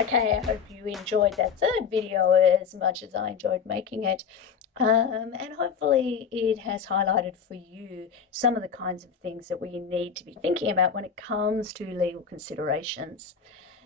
Okay, I hope you enjoyed that third video as much as I enjoyed making it. And hopefully it has highlighted for you some of the kinds of things that we need to be thinking about when it comes to legal considerations.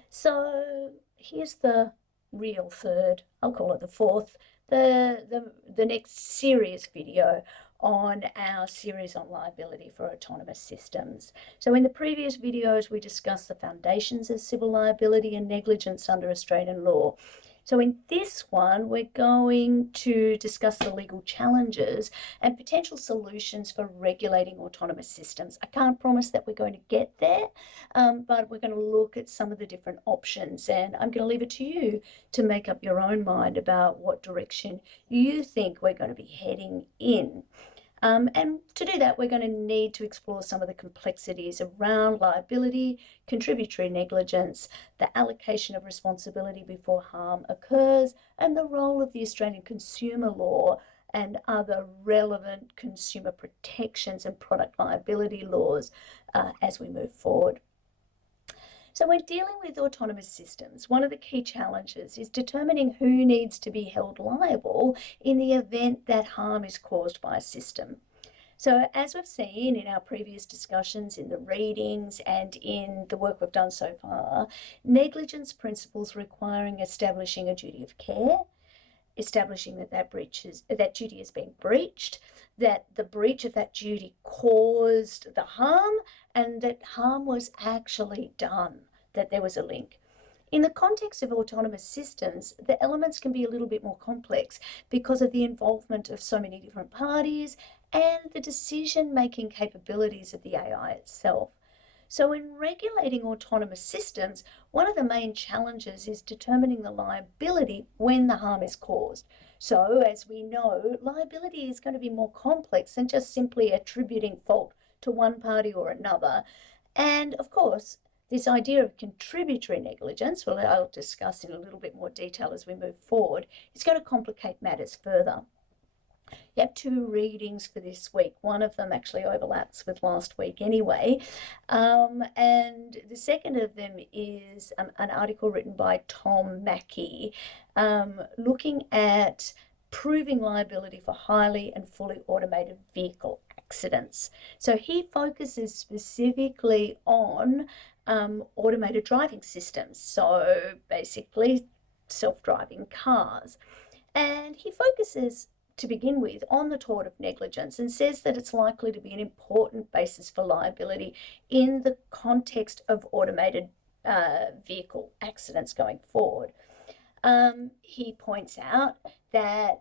So here's the real third, I'll call it the fourth, the next serious video on our series on liability for autonomous systems. So in the previous videos, we discussed the foundations of civil liability and negligence under Australian law. So in this one, we're going to discuss the legal challenges and potential solutions for regulating autonomous systems. I can't promise that we're going to get there, but we're going to look at some of the different options, and I'm going to leave it to you to make up your own mind about what direction you think we're going to be heading in. And to do that, we're going to need to explore some of the complexities around liability, contributory negligence, the allocation of responsibility before harm occurs, and the role of the Australian consumer law and other relevant consumer protections and product liability laws as we move forward. So when dealing with autonomous systems, one of the key challenges is determining who needs to be held liable in the event that harm is caused by a system. So as we've seen in our previous discussions, in the readings and in the work we've done so far, negligence principles requiring establishing a duty of care, establishing that duty has been breached, that the breach of that duty caused the harm, and that harm was actually done, that there was a link. In the context of autonomous systems, the elements can be a little bit more complex because of the involvement of so many different parties and the decision-making capabilities of the AI itself. So in regulating autonomous systems, one of the main challenges is determining the liability when the harm is caused. So as we know, liability is going to be more complex than just simply attributing fault to one party or another. And of course, this idea of contributory negligence, well, I'll discuss in a little bit more detail as we move forward, is going to complicate matters further. You have two readings for this week. One of them actually overlaps with last week anyway. And the second of them is an article written by Tom McHale, looking at proving liability for highly and fully automated vehicle accidents. So he focuses specifically on automated driving systems, so basically self-driving cars. And he focuses, to begin with, on the tort of negligence and says that it's likely to be an important basis for liability in the context of automated vehicle accidents going forward. He points out that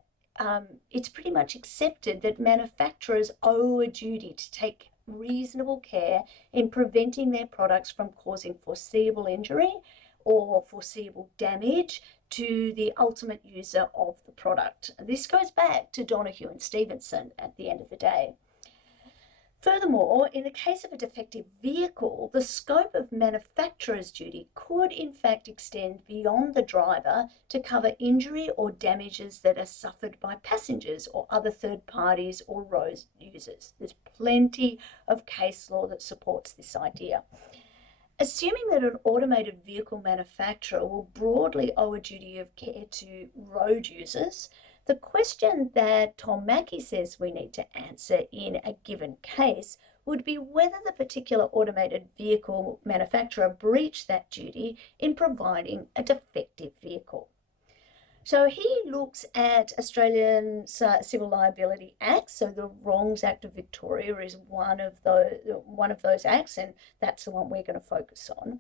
it's pretty much accepted that manufacturers owe a duty to take reasonable care in preventing their products from causing foreseeable injury or foreseeable damage to the ultimate user of the product. This goes back to Donoghue and Stevenson at the end of the day. Furthermore, in the case of a defective vehicle, the scope of manufacturer's duty could in fact extend beyond the driver to cover injury or damages that are suffered by passengers or other third parties or road users. There's plenty of case law that supports this idea. Assuming that an automated vehicle manufacturer will broadly owe a duty of care to road users, the question that Tom McHale says we need to answer in a given case would be whether the particular automated vehicle manufacturer breached that duty in providing a defective vehicle. So he looks at Australian Civil Liability Acts. So the Wrongs Act of Victoria is one of those acts, and that's the one we're going to focus on,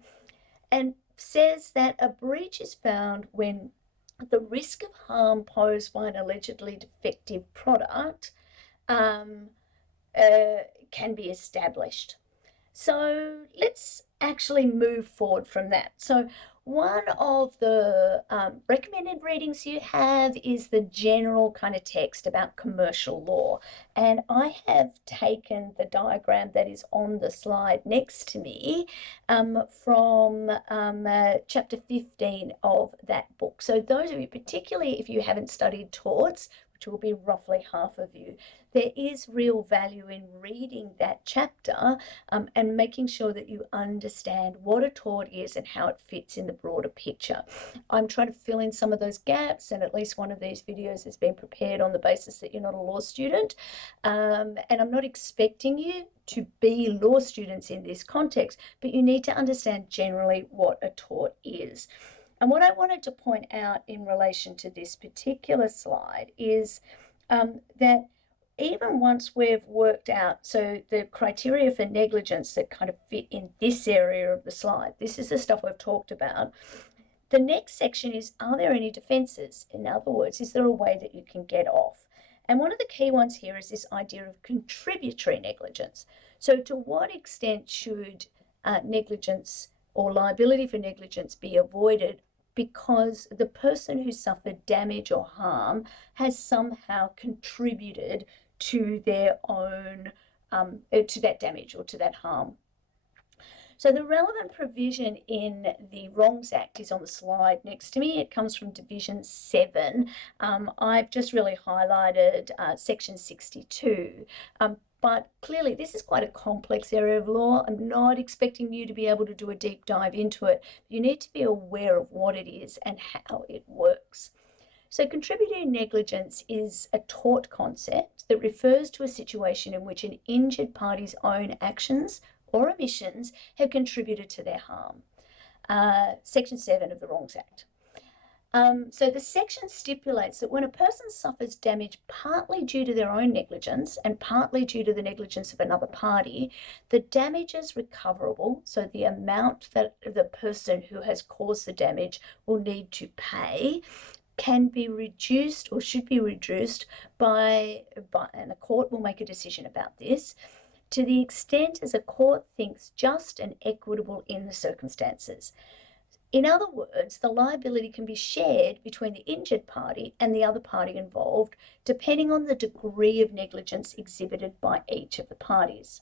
and says that a breach is found when the risk of harm posed by an allegedly defective product can be established. So let's actually move forward from that. So one of the recommended readings you have is the general kind of text about commercial law. And I have taken the diagram that is on the slide next to me from chapter 15 of that book. So those of you, particularly if you haven't studied torts, which will be roughly half of you, there is real value in reading that chapter and making sure that you understand what a tort is and how it fits in the broader picture. I'm trying to fill in some of those gaps, and at least one of these videos has been prepared on the basis that you're not a law student. And I'm not expecting you to be law students in this context, but you need to understand generally what a tort is. And what I wanted to point out in relation to this particular slide is that even once we've worked out, so the criteria for negligence that kind of fit in this area of the slide, this is the stuff we've talked about. The next section is, are there any defences? In other words, is there a way that you can get off? And one of the key ones here is this idea of contributory negligence. So to what extent should negligence or liability for negligence be avoided because the person who suffered damage or harm has somehow contributed to their own, to that damage or to that harm? So the relevant provision in the Wrongs Act is on the slide next to me. It comes from Division 7. I've just really highlighted Section 62. But clearly this is quite a complex area of law. I'm not expecting you to be able to do a deep dive into it. You need to be aware of what it is and how it works. So contributory negligence is a tort concept that refers to a situation in which an injured party's own actions or omissions have contributed to their harm. Section 7 of the Wrongs Act. So the section stipulates that when a person suffers damage partly due to their own negligence and partly due to the negligence of another party, the damage is recoverable, so the amount that the person who has caused the damage will need to pay can be reduced or should be reduced by and the court will make a decision about this, to the extent as a court thinks just and equitable in the circumstances. In other words, the liability can be shared between the injured party and the other party involved, depending on the degree of negligence exhibited by each of the parties.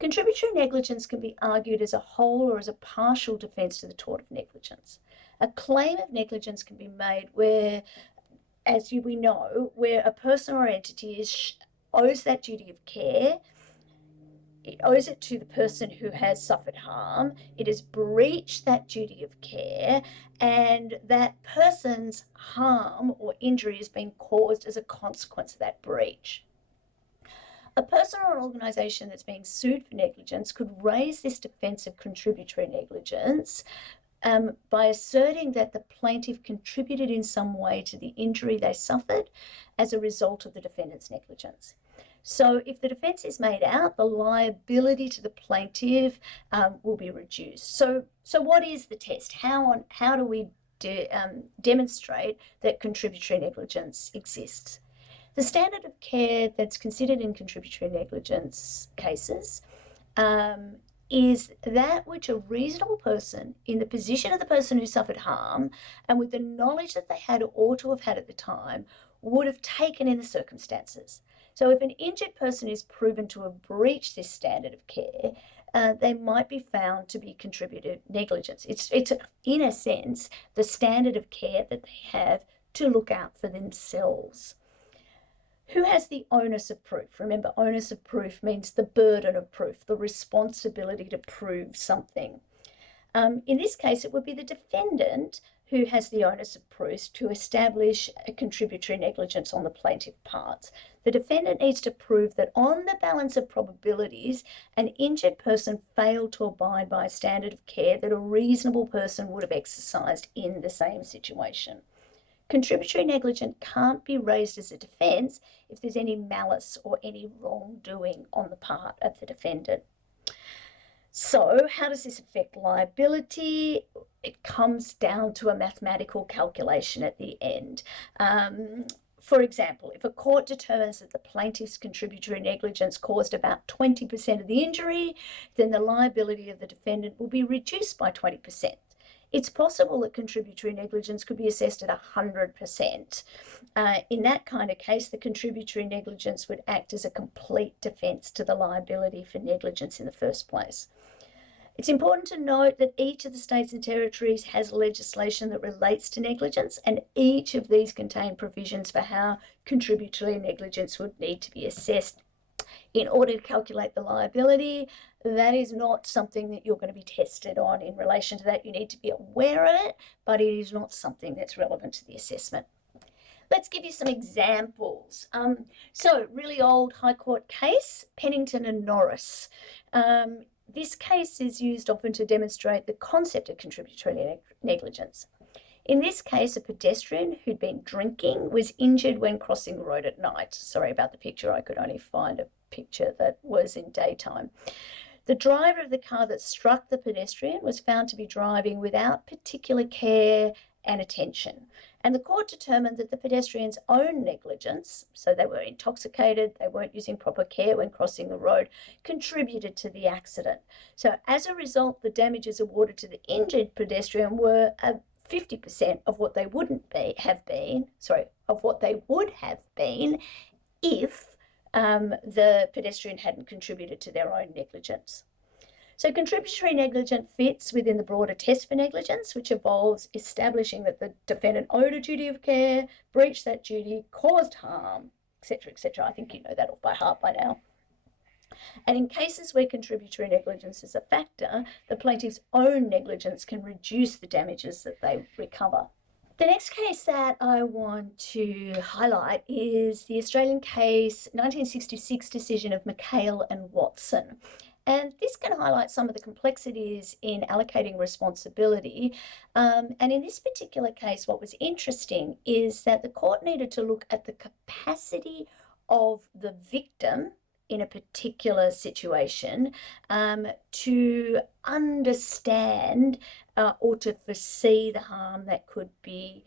Contributory negligence can be argued as a whole or as a partial defence to the tort of negligence. A claim of negligence can be made where, as we know, where a person or entity owes that duty of care. It owes it to the person who has suffered harm. It has breached that duty of care, and that person's harm or injury has been caused as a consequence of that breach. A person or an organisation that's being sued for negligence could raise this defence of contributory negligence by asserting that the plaintiff contributed in some way to the injury they suffered as a result of the defendant's negligence. So if the defence is made out, the liability to the plaintiff will be reduced. So what is the test? How do we demonstrate that contributory negligence exists? The standard of care that's considered in contributory negligence cases is that which a reasonable person in the position of the person who suffered harm and with the knowledge that they had or ought to have had at the time would have taken in the circumstances. So if an injured person is proven to have breached this standard of care, they might be found to be contributory negligence. It's in a sense the standard of care that they have to look out for themselves. Who has the onus of proof? Remember, onus of proof means the burden of proof, the responsibility to prove something. In this case, it would be the defendant who has the onus of proof to establish a contributory negligence on the plaintiff part. The defendant needs to prove that on the balance of probabilities, an injured person failed to abide by a standard of care that a reasonable person would have exercised in the same situation. Contributory negligence can't be raised as a defence if there's any malice or any wrongdoing on the part of the defendant. So how does this affect liability? It comes down to a mathematical calculation at the end. For example, if a court determines that the plaintiff's contributory negligence caused about 20% of the injury, then the liability of the defendant will be reduced by 20%. It's possible that contributory negligence could be assessed at 100%. In that kind of case, the contributory negligence would act as a complete defence to the liability for negligence in the first place. It's important to note that each of the states and territories has legislation that relates to negligence, and each of these contain provisions for how contributory negligence would need to be assessed in order to calculate the liability. That is not something that you're going to be tested on in relation to that. You need to be aware of it, but it is not something that's relevant to the assessment. Let's give you some examples. So, really old High Court case, Pennington and Norris. This case is used often to demonstrate the concept of contributory negligence. In this case, a pedestrian who'd been drinking was injured when crossing the road at night. Sorry about the picture, I could only find a picture that was in daytime. The driver of the car that struck the pedestrian was found to be driving without particular care and attention. And the court determined that the pedestrian's own negligence, so they were intoxicated, they weren't using proper care when crossing the road, contributed to the accident. So as a result, the damages awarded to the injured pedestrian were 50% of what they would have been if the pedestrian hadn't contributed to their own negligence. So contributory negligence fits within the broader test for negligence, which involves establishing that the defendant owed a duty of care, breached that duty, caused harm, etc., etc. I think you know that off by heart by now. And in cases where contributory negligence is a factor, the plaintiff's own negligence can reduce the damages that they recover. The next case that I want to highlight is the Australian case 1966 decision of McHale and Watson. And this can highlight some of the complexities in allocating responsibility. And in this particular case, what was interesting is that the court needed to look at the capacity of the victim in a particular situation to understand or to foresee the harm that could be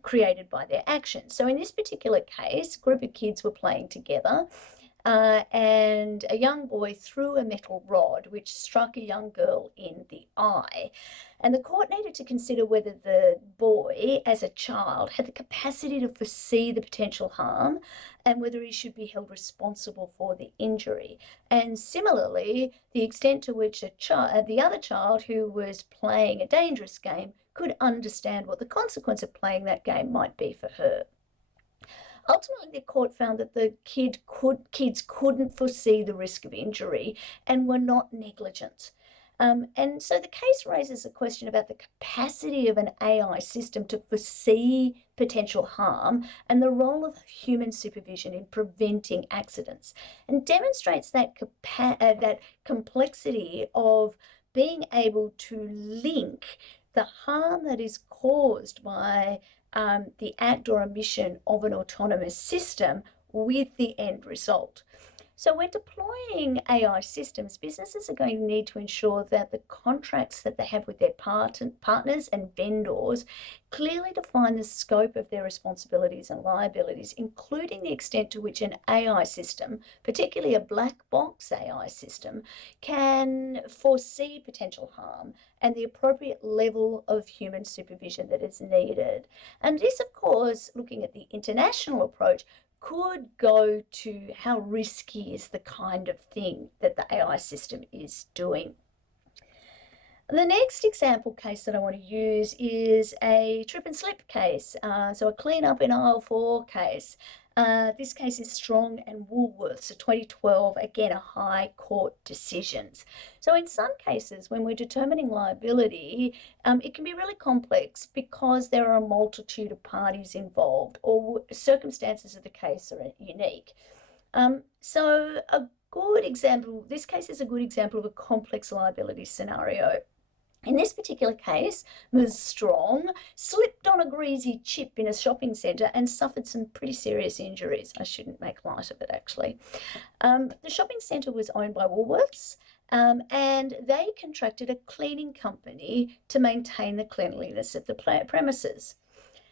created by their actions. So in this particular case, a group of kids were playing together and a young boy threw a metal rod which struck a young girl in the eye. And the court needed to consider whether the boy, as a child, had the capacity to foresee the potential harm and whether he should be held responsible for the injury. And similarly, the extent to which the other child who was playing a dangerous game could understand what the consequence of playing that game might be for her. Ultimately, the court found that the kids couldn't foresee the risk of injury and were not negligent. And so the case raises a question about the capacity of an AI system to foresee potential harm and the role of human supervision in preventing accidents, and demonstrates that complexity of being able to link the harm that is caused by the act or omission of an autonomous system with the end result. So when deploying AI systems, businesses are going to need to ensure that the contracts that they have with their partners and vendors clearly define the scope of their responsibilities and liabilities, including the extent to which an AI system, particularly a black box AI system, can foresee potential harm and the appropriate level of human supervision that is needed. And this, of course, looking at the international approach, could go to how risky is the kind of thing that the AI system is doing. The next example case that I want to use is a trip and slip case, so a clean up in aisle 4 case. This case is Strong and Woolworths, a 2012, again, a high court decisions. So in some cases, when we're determining liability, it can be really complex because there are a multitude of parties involved or circumstances of the case are unique. So a good example, this case is a good example of a complex liability scenario. In this particular case, Ms. Strong slipped on a greasy chip in a shopping centre and suffered some pretty serious injuries. I shouldn't make light of it, actually. The shopping centre was owned by Woolworths, and they contracted a cleaning company to maintain the cleanliness of the premises.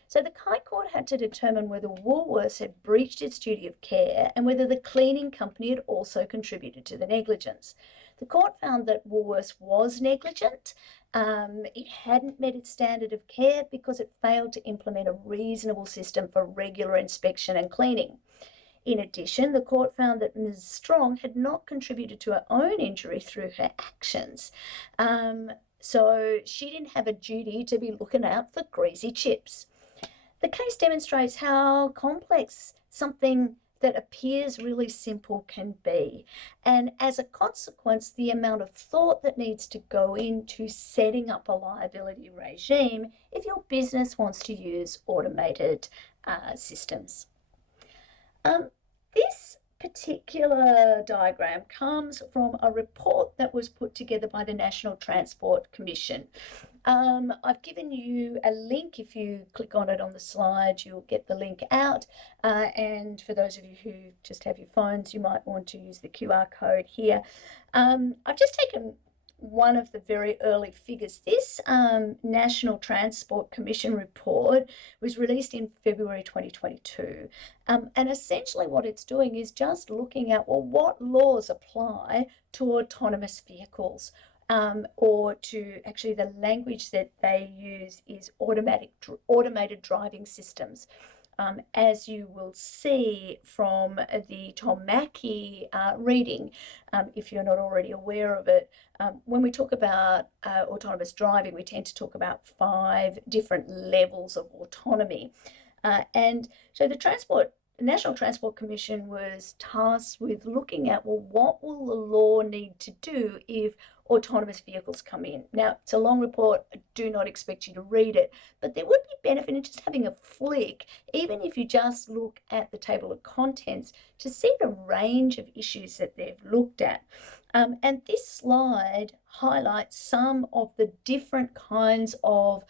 So the High Court had to determine whether Woolworths had breached its duty of care and whether the cleaning company had also contributed to the negligence. The court found that Woolworths was negligent. It hadn't met its standard of care because it failed to implement a reasonable system for regular inspection and cleaning. In addition, the court found that Ms. Strong had not contributed to her own injury through her actions. So she didn't have a duty to be looking out for greasy chips. The case demonstrates how complex something that appears really simple can be. And as a consequence, the amount of thought that needs to go into setting up a liability regime if your business wants to use automated systems. This particular diagram comes from a report that was put together by the National Transport Commission. I've given you a link. If you click on it on the slide, you'll get the link out. And for those of you who just have your phones, you might want to use the QR code here. I've just taken one of the very early figures. This National Transport Commission report was released in February 2022. And essentially what it's doing is just looking at, well, what laws apply to autonomous vehicles? Or to actually the language that they use is automated driving systems. As you will see from the Tom Mackey reading, if you're not already aware of it, when we talk about autonomous driving, we tend to talk about 5 different levels of autonomy. And so the National Transport Commission was tasked with looking at, well, what will the law need to do if autonomous vehicles come in? Now, it's a long report. I do not expect you to read it, but there would be benefit in just having a flick, even if you just look at the table of contents, to see the range of issues that they've looked at. And this slide highlights some of the different kinds of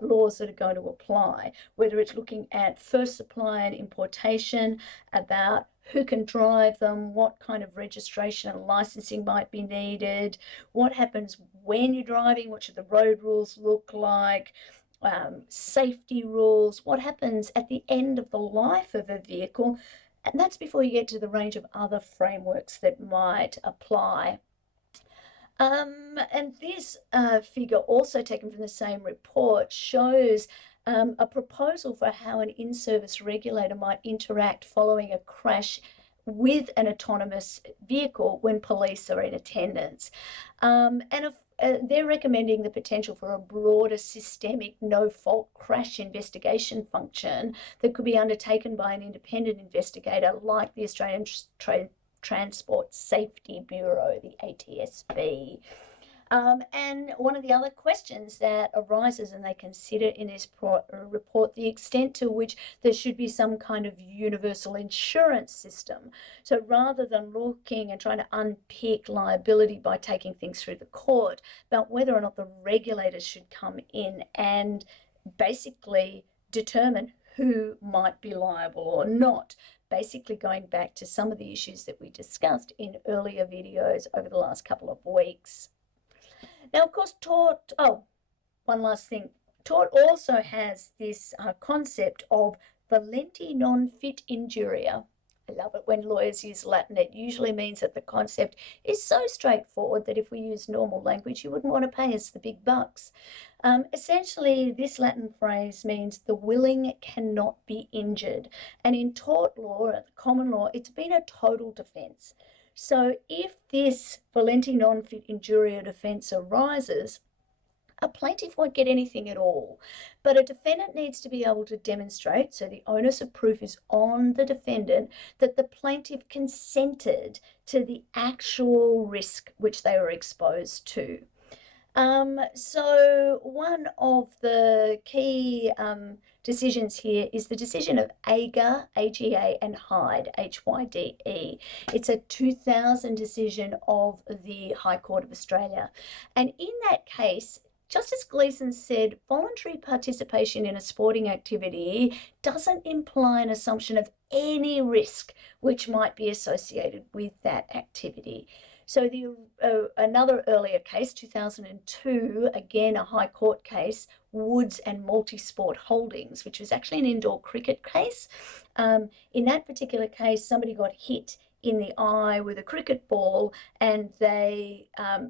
laws that are going to apply, whether it's looking at first supply and importation, about who can drive them, what kind of registration and licensing might be needed, what happens when you're driving, what should the road rules look like, safety rules, what happens at the end of the life of a vehicle. And that's before you get to the range of other frameworks that might apply. And this figure, also taken from the same report, shows a proposal for how an in-service regulator might interact following a crash with an autonomous vehicle when police are in attendance. They're recommending the potential for a broader systemic no-fault crash investigation function that could be undertaken by an independent investigator like the Australian Transport Safety Bureau, the ATSB. And one of the other questions that arises, and they consider in this report, the extent to which there should be some kind of universal insurance system. So rather than looking and trying to unpick liability by taking things through the court, about whether or not the regulators should come in and basically determine who might be liable or not. Basically going back to some of the issues that we discussed in earlier videos over the last couple of weeks. Now, of course, tort, one last thing. Tort also has this concept of valenti non fit injuria. I love it when lawyers use Latin. It usually means that the concept is so straightforward that if we use normal language, you wouldn't want to pay us the big bucks. Essentially, this Latin phrase means the willing cannot be injured. And in tort law, common law, it's been a total defence. So if this valenti non fit injuria defence arises, a plaintiff won't get anything at all. But a defendant needs to be able to demonstrate, so the onus of proof is on the defendant, that the plaintiff consented to the actual risk which they were exposed to. So one of the key decisions here is the decision of AGA, AGA, and HYDE, HYDE. It's a 2000 decision of the High Court of Australia. And in that case, Justice Gleeson said voluntary participation in a sporting activity doesn't imply an assumption of any risk which might be associated with that activity. So another earlier case, 2002, again a High Court case, Woods and Multisport Holdings, which was actually an indoor cricket case. In that particular case, somebody got hit in the eye with a cricket ball, and they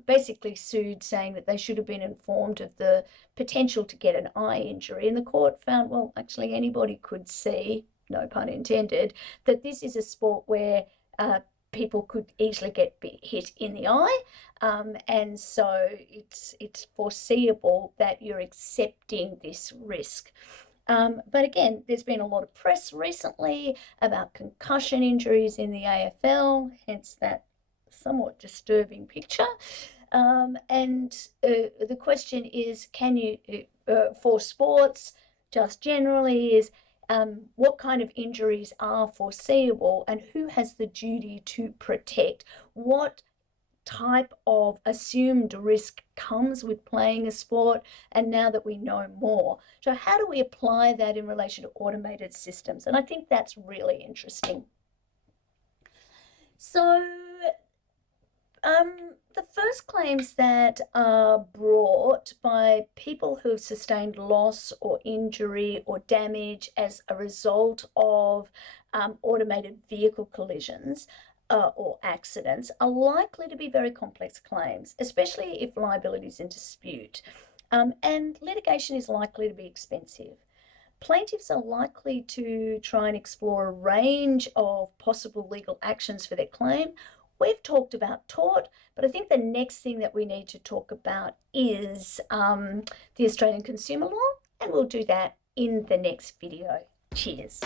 basically sued, saying that they should have been informed of the potential to get an eye injury. And the court found, well, actually anybody could see no pun intended, that this is a sport where people could easily get hit in the eye, and so it's foreseeable that you're accepting this risk. But again, there's been a lot of press recently about concussion injuries in the AFL, hence that somewhat disturbing picture. And the question is, can you, for sports, just generally, is what kind of injuries are foreseeable and who has the duty to protect? What type of assumed risk comes with playing a sport, and now that we know more, so how do we apply that in relation to automated systems? And I think that's really interesting. So the first claims that are brought by people who have sustained loss or injury or damage as a result of automated vehicle collisions or accidents are likely to be very complex claims, especially if liability is in dispute. And litigation is likely to be expensive. Plaintiffs are likely to try and explore a range of possible legal actions for their claim. We've talked about tort, but I think the next thing that we need to talk about is the Australian consumer law, and we'll do that in the next video. Cheers.